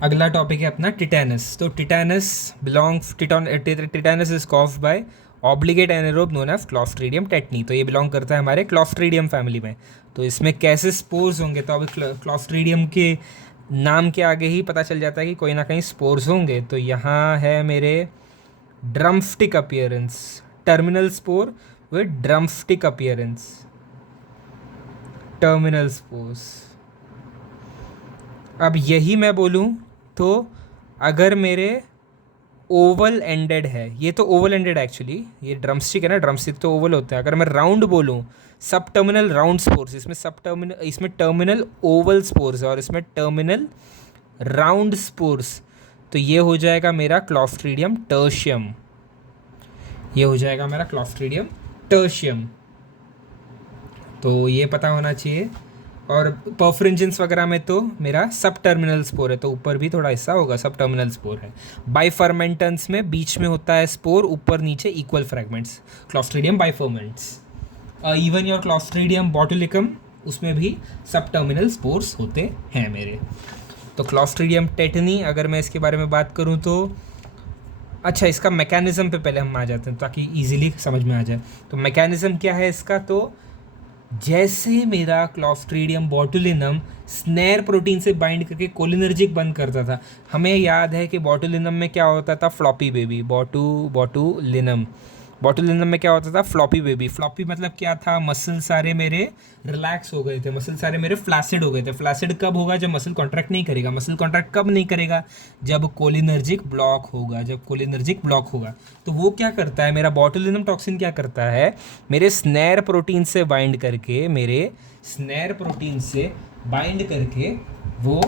अगला टॉपिक है अपना टिटेनस। तो tetanus tetanus is caused by obligate anaerobe known as Clostridium tetani. तो ये बिलोंग करता है हमारे क्लॉस्ट्रीडियम फैमिली में। तो इसमें कैसे स्पोर्स होंगे, तो अभी क्लॉस्ट्रीडियम के नाम के आगे ही पता चल जाता है कि कोई ना कहीं स्पोर्स होंगे। तो यहाँ है मेरे drumstick appearance, terminal spore with drumstick appearance, terminal spores. अब यही मैं बोलूँ तो अगर मेरे ओवल एंडेड है, ये तो ओवल एंडेड एक्चुअली, ये ड्रमस्टिक है ना, ड्रमस्टिक तो ओवल होता है। अगर मैं राउंड बोलूँ, सब टर्मिनल राउंड स्पोर्स, इसमें टर्मिनल ओवल स्पोर्स है और इसमें टर्मिनल राउंड स्पोर्स। तो ये हो जाएगा मेरा क्लॉस्ट्रीडियम टर्शियम, ये हो जाएगा मेरा क्लॉस्ट्रीडियम टर्शियम। तो ये पता होना चाहिए। और परफ्रिंजेंस वगैरह में तो मेरा सब टर्मिनल स्पोर है, तो ऊपर भी थोड़ा हिस्सा होगा, सब टर्मिनल स्पोर है। बाइफर्मेंटेंस में बीच में होता है स्पोर, ऊपर नीचे equal fragments, clostridium bifermentans. Even your clostridium botulinum, उसमें भी सब टर्मिनल स्पोर्स होते हैं मेरे। तो क्लॉस्ट्रीडियम टेटनी, अगर मैं इसके बारे में बात करूँ तो अच्छा, इसका मैकेनिज़्म पे पहले हम आ जाते हैं ताकि इजीली समझ में आ जाए। तो मैकेनिज़्म क्या है इसका, तो जैसे मेरा क्लॉस्ट्रीडियम बॉटुलिनम स्नेर प्रोटीन से बाइंड करके कोलिनर्जिक बंद करता था। हमें याद है कि बॉटुलिनम में क्या होता था, फ्लॉपी बेबी, बॉटुलिनम में क्या होता था, फ्लॉपी बेबी। फ्लॉपी मतलब क्या था, मसल सारे मेरे रिलैक्स हो गए थे, मसल सारे मेरे फ्लैसिड हो गए थे। फ्लैसिड कब होगा, जब मसल कॉन्ट्रैक्ट नहीं करेगा। मसल कॉन्ट्रैक्ट कब नहीं करेगा, जब कोलिनर्जिक ब्लॉक होगा, जब कोलिनर्जिक ब्लॉक होगा। तो वो क्या करता है, मेरा बॉटुलिनम टॉक्सिन क्या करता है, मेरे स्नेर प्रोटीन से बाइंड करके, मेरे स्नेर प्रोटीन से बाइंड करके वो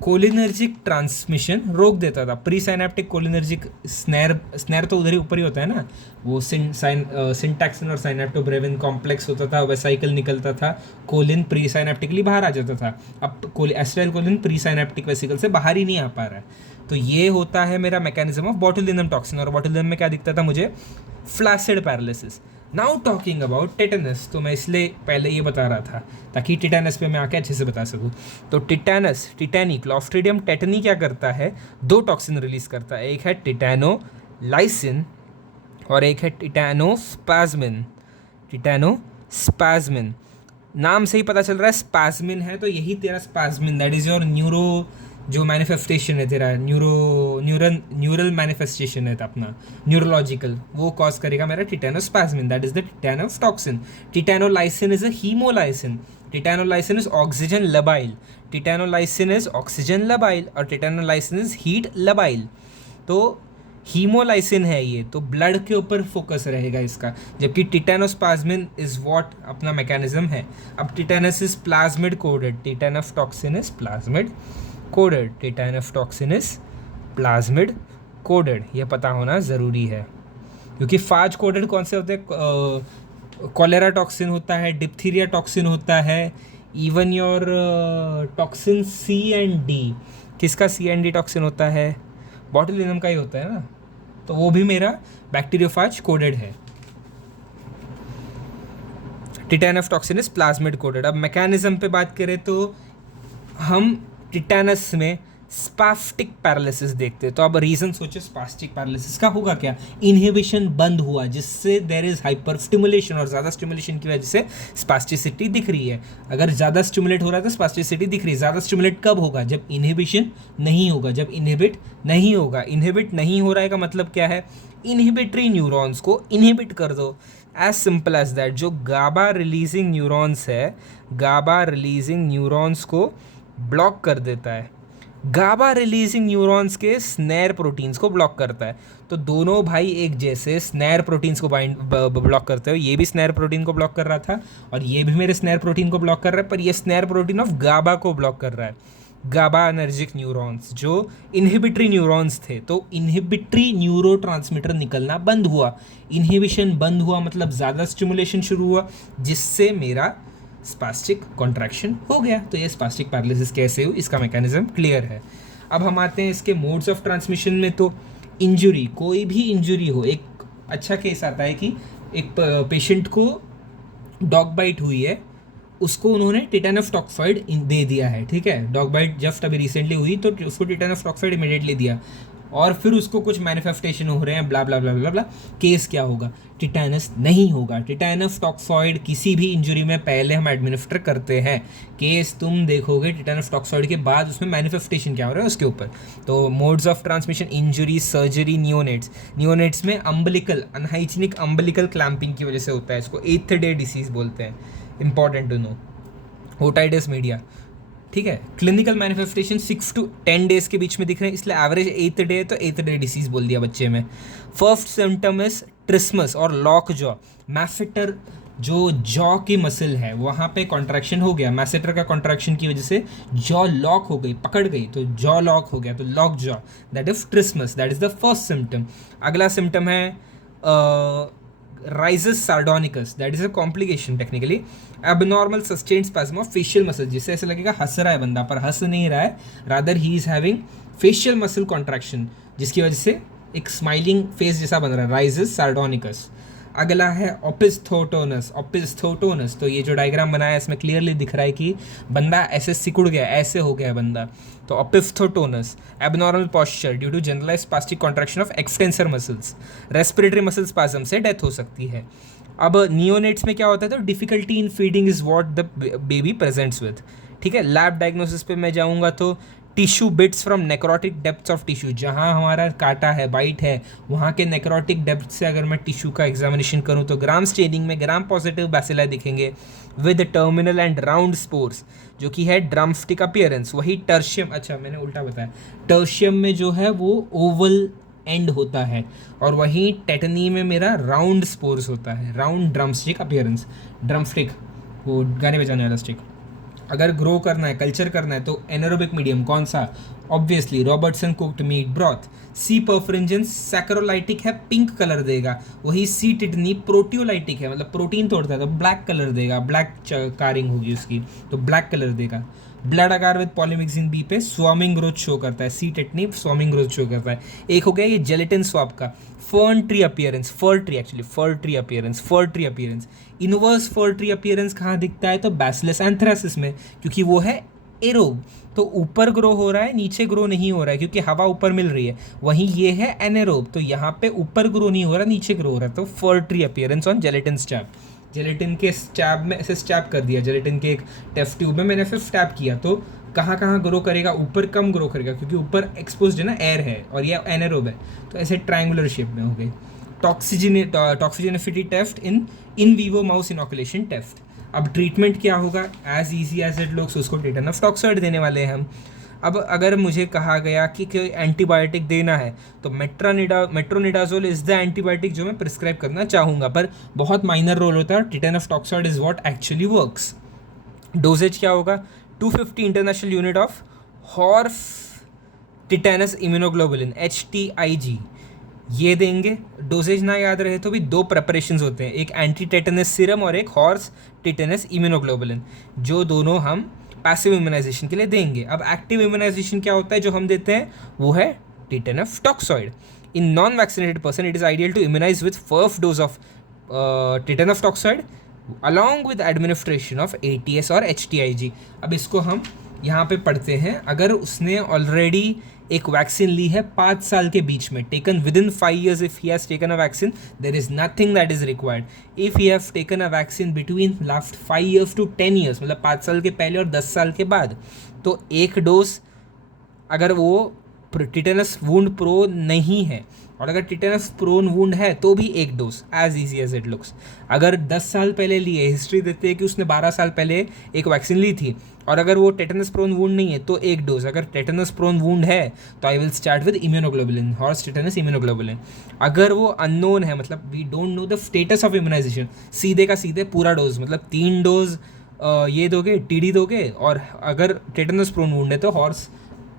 कोलिनर्जिक ट्रांसमिशन रोक देता था। प्री साइनेप्टिक कोलिनर्जिक स्नेर तो उधर ही ऊपर ही होता है ना, वो सिंटैक्सिन और साइनेप्टोब्रेविन कॉम्प्लेक्स होता था, वेसाइकल निकलता था, कोलिन प्री साइनेप्टिकली बाहर आ जाता था। अब एस्ट्राइल कोलिन प्री साइनेप्टिक वेसिकल से बाहर ही नहीं आ पा रहा है। तो ये होता है मेरा मैकेनिज्म ऑफ बॉटुलिनम टॉक्सिन। और बॉटुलिनम में क्या दिखता था मुझे, flaccid paralysis. Now talking about tetanus, तो मैं इसलिए पहले ये बता रहा था ताकि टिटेनस पे मैं आके अच्छे से बता सकूँ। तो टिटेनी, क्लॉस्ट्रीडियम टेटनी क्या करता है, दो टॉक्सिन रिलीज करता है। एक है टिटेनोलाइसिन और एक है टिटेनोस्पाज्मिन। नाम से ही पता चल रहा है स्पाज्मिन है, तो यही तेरा स्पाज्मिन, दैट इज़ योर न्यूरो, जो मैनिफेस्टेशन है तेरा, न्यूरल मैनिफेस्टेशन है अपना, न्यूरोलॉजिकल, वो कॉज करेगा मेरा tetanospasmin, that is the tetanus toxin. Tetanolysin is a haemolysin, tetanolysin is oxygen labile, tetanolysin is oxygen labile और टिटेनोलाइसिन इज हीट लबाइल। तो हीमोलाइसिन है ये, तो ब्लड के ऊपर फोकस रहेगा इसका, जबकि टिटेनोस्पाज्मिन इज व्हाट अपना मैकेनिज्म है। अब tetanus is plasmid coded, tetanus toxin is plasmid coded, tetanus toxin is plasmid coded, ये पता होना ज़रूरी है। क्योंकि फाज कोडेड कौन से होते हैं, कॉलेरा टॉक्सिन होता है, डिप्थीरिया टॉक्सिन होता है, इवन योर टॉक्सिन C&D, किसका C&D टॉक्सिन होता है, बॉटुलिनम का ही होता है ना, तो वो भी मेरा बैक्टीरियोफाज कोडेड है। Tetanus toxin is plasmid coded. अब मैकेनिज्म पे बात करें तो हम टिटेनस में स्पास्टिक पैरालिसिस देखते हैं। तो अब रीज़न सोचो स्पास्टिक पैरालिसिस का होगा क्या, इनहिबिशन बंद हुआ जिससे देयर इज़ हाइपर स्टिमुलेशन, और ज़्यादा स्टिमुलेशन की वजह से स्पास्टिसिटी दिख रही है। अगर ज़्यादा स्टिमुलेट हो रहा है तो स्पास्टिसिटी दिख रही है। ज़्यादा स्टिमुलेट कब होगा, जब इनहिबिशन नहीं होगा, जब इनहिबिट नहीं होगा। इनहिबिट नहीं हो रहा है का मतलब क्या है, इनहिबिटरी न्यूरॉन्स को इनहिबिट कर दो, एज सिंपल एज दैट। जो गाबा रिलीजिंग न्यूरॉन्स है, गाबा रिलीजिंग न्यूरॉन्स को ब्लॉक कर देता है, गाबा रिलीजिंग न्यूरॉन्स के स्नेर प्रोटीन्स को ब्लॉक करता है। तो दोनों भाई एक जैसे स्नेर प्रोटीन्स को ब्लॉक करते हो। ये भी स्नेर प्रोटीन को ब्लॉक कर रहा था और ये भी मेरे स्नेर प्रोटीन को ब्लॉक कर रहा है, पर ये स्नेर प्रोटीन ऑफ गाबा को ब्लॉक कर रहा है। गाबा एनर्जिक न्यूरॉन्स जो इनहिबिटरी न्यूरॉन्स थे, तो इनहिबिटरी न्यूरोट्रांसमीटर निकलना बंद हुआ, इनहिबिशन बंद हुआ मतलब ज़्यादा स्टिमुलेशन शुरू हुआ, जिससे मेरा स्पास्टिक कॉन्ट्रैक्शन हो गया। तो ये स्पास्टिक पैरालिसिस कैसे हुई, इसका मैकेनिज्म क्लियर है। अब हम आते हैं इसके मोड्स ऑफ ट्रांसमिशन में। तो इंजुरी, कोई भी इंजुरी हो, एक अच्छा केस आता है कि एक पेशेंट को डॉग बाइट हुई है, उसको उन्होंने टिटेनफ टॉक्साइड दे दिया है, ठीक है। डॉग बाइट जस्ट अभी रिसेंटली हुई तो उसको टिटेनफ टॉक्साइड इमीडिएटली दिया, और फिर उसको कुछ मैनिफेस्टेशन हो रहे हैं, ब्ला ब्ला ब्ला ब्ला ब्ला। केस क्या होगा? टिटेनस नहीं होगा। टिटेनफ टॉक्साइड किसी भी इंजरी में पहले हम एडमिनिस्टर करते हैं। केस तुम देखोगे टिटेनफ टॉक्साइड के बाद उसमें मैनिफेस्टेशन क्या हो रहा है उसके ऊपर। तो modes of transmission, injury, surgery, neonates में अम्बलिकल अनहाइजीनिक अम्बलिकल क्लैंपिंग की वजह से होता है, इसको 8th डे डिसीज बोलते हैं, important to know. Otitis media, ठीक है। क्लिनिकल मैनिफेस्टेशन 6 to 10 डेज के बीच में दिख रहे हैं, इसलिए एवरेज 8th डे है तो 8th डे डिसीज बोल दिया बच्चे में। फर्स्ट सिम्टम इज ट्रिस्मस और लॉक जॉ। मैसेटर जो जॉ की मसल है वहाँ पे कॉन्ट्रैक्शन हो गया, मैसेटर का कॉन्ट्रैक्शन की वजह से जॉ लॉक हो गई, पकड़ गई, तो जॉ लॉक हो गया, तो lock jaw, that is trismus, that is the first symptom. अगला सिम्टम है risus sardonicus, that is a complication technically, abnormal sustained spasm of facial muscle, जिससे ऐसा लगेगा हंस रहा है बंदा पर हंस नहीं रहा है, rather he is having facial muscle contraction, जिसकी वजह से एक स्माइलिंग फेस जैसा बन रहा है, राइजेस सार्डोनिकस। अगला है ओपिस्थोटोनस, तो ये जो डायग्राम बनाया है इसमें क्लियरली दिख रहा है कि बंदा ऐसे सिकुड़ गया, ऐसे हो गया बंदा, तो opisthotonus. Abnormal posture due to generalise spastic contraction of extensor muscles, respiratory muscle spasm से डेथ हो सकती है। अब नियोनेट्स में क्या होता है, तो difficulty in feeding is what the baby presents with, ठीक है। लैब डायग्नोसिस पे मैं जाऊँगा तो tissue bits from necrotic depths of tissue, जहाँ हमारा काटा है, बाइट है, वहाँ के नेक्रोटिक डेप्थ से अगर मैं टिश्यू का एग्जामिनेशन करूँ तो ग्राम स्टेनिंग में ग्राम पॉजिटिव बैसिला दिखेंगे with terminal and round spores, जो कि है ड्रमस्टिक अपीयरेंस। वही टर्शियम, अच्छा मैंने उल्टा बताया, टर्शियम में जो है वो ओवल एंड होता है, और वहीं टेटनी में मेरा राउंड स्पोर्स होता है, राउंड ड्रमस्टिक अपीयरेंस, ड्रमस्टिक वो गाने बजाने वाला स्टिक। अगर ग्रो करना है, कल्चर करना है, तो एनारोबिक मीडियम कौन सा? Obviously Robertson cooked meat broth. C perfringens saccharolytic है, पिंक कलर देगा, वही सी टिटनी प्रोटियोलाइटिक है, मतलब प्रोटीन तोड़ता है तो ब्लैक कलर देगा, ब्लैक कारिंग होगी उसकी, तो ब्लैक कलर देगा। Blood agar with polymyxin B पे स्वामिंग ग्रोथ शो करता है, सी टिटनी स्वामिंग ग्रोथ शो करता है। एक हो गया ये जेलेटिन स्वैप का। फर्न ट्री अपीयरेंस, फर ट्री अपीयरेंस। इनवर्स फर ट्री अपीयरेंस कहाँ दिखता है, तो बैसिलस एंथ्रासिस में, क्योंकि वो है एरोब, तो ऊपर ग्रो हो रहा है, नीचे ग्रो नहीं हो रहा है क्योंकि हवा ऊपर मिल रही है। वहीं ये है एनेरोब, तो यहाँ पे ऊपर ग्रो नहीं हो रहा, नीचे ग्रो हो रहा है, तो fir tree appearance on gelatin stab. Gelatin के स्टैब में ऐसे स्टैब कर दिया, जेलेटिन के एक टेस्ट ट्यूब में मैंने फिर स्टैब किया, तो कहाँ कहाँ ग्रो करेगा, ऊपर कम ग्रो करेगा क्योंकि ऊपर एक्सपोज्ड है ना, एयर है, और ये एनेरोब है, तो ऐसे ट्रायंगुलर शेप में हो गई। Toxigenicity test in vivo mouse inoculation test. अब ट्रीटमेंट क्या होगा, as easy as it looks, उसको टिटेनस टॉक्साइड देने वाले हैं हम। अब अगर मुझे कहा गया कि कोई एंटीबायोटिक देना है तो मेट्रोनिडाजोल इज़ द एंटीबायोटिक जो मैं प्रिस्क्राइब करना चाहूँगा, पर बहुत माइनर रोल होता है। Tetanus toxoid is what actually works. Doses क्या होगा, 250 international unit of horse tetanus immunoglobulin HTIG, ये देंगे। डोजेज ना याद रहे तो भी 2 प्रेपरेशंस होते हैं, एक एंटी टेटनस सीरम और एक हॉर्स टिटेनस इम्यूनोग्लोबुलिन, जो दोनों हम पैसिव इम्यूनाइजेशन के लिए देंगे। अब एक्टिव इम्यूनाइजेशन क्या होता है जो हम देते हैं, वो है tetanus toxoid. In non vaccinated person it is ideal to immunise with first dose of tetanus toxoid along with administration of ATS और HTIG। अब इसको हम यहाँ पे पढ़ते हैं। अगर उसने ऑलरेडी एक वैक्सीन ली है 5 साल के बीच में, taken with in 5 years, if he has taken a vaccine there is nothing that is required. If he have taken a vaccine between last 5 years to 10 years, मतलब 5 साल के पहले और 10 साल के बाद, तो एक डोज, अगर वो टिटेनस वुंड प्रोन नहीं है, और अगर टिटेनस प्रोन वुंड है तो भी एक dose, as easy as it looks. अगर 10 साल पहले लिए, हिस्ट्री देते हैं कि उसने 12 साल पहले एक वैक्सीन ली थी, और अगर वो टेटनस प्रोन वुंड नहीं है तो एक डोज। अगर टेटनस प्रोन वुंड है तो I will start with immunoglobulin, horse tetanus immunoglobulin. अगर वो अननोन है, मतलब we don't know the status of immunisation, सीधे का सीधे पूरा डोज, मतलब 3 डोज ये दोगे, TD दोगे, और अगर टेटनस प्रोन वुंड है तो horse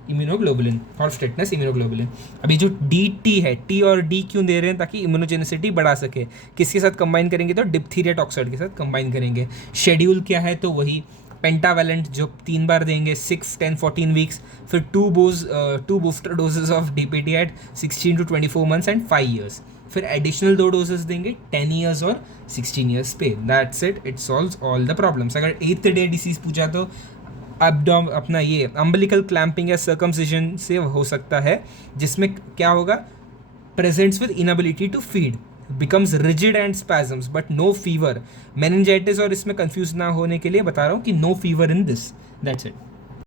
immunoglobulin, horse tetanus immunoglobulin. अभी जो DT है, T और D क्यों दे रहे हैं, ताकि इम्यूनोजेनिसिटी बढ़ा सके। किसके साथ कंबाइन करेंगे, तो डिप्थीरिया टॉक्साइड के साथ कंबाइन करेंगे। शेड्यूल क्या है, तो वही पेंटावेलेंट जो 3 बार देंगे 6, 10, 14 वीक्स, फिर 2 booster doses of DPT at 16 to 24 months and 5 years, फिर एडिशनल 2 डोजेस देंगे 10 years और 16 years पे. That's it solves all the problems. अगर 8th डे डिसीज पूछा तो अपना ये अम्बिलिकल क्लैंपिंग या सर्कमसिजन से हो सकता है, जिसमें क्या होगा, presents with inability to feed, becomes rigid and spasms but no fever. Meningitis और इसमें कंफ्यूज ना होने के लिए बता रहा हूँ कि no fever in this. That's it.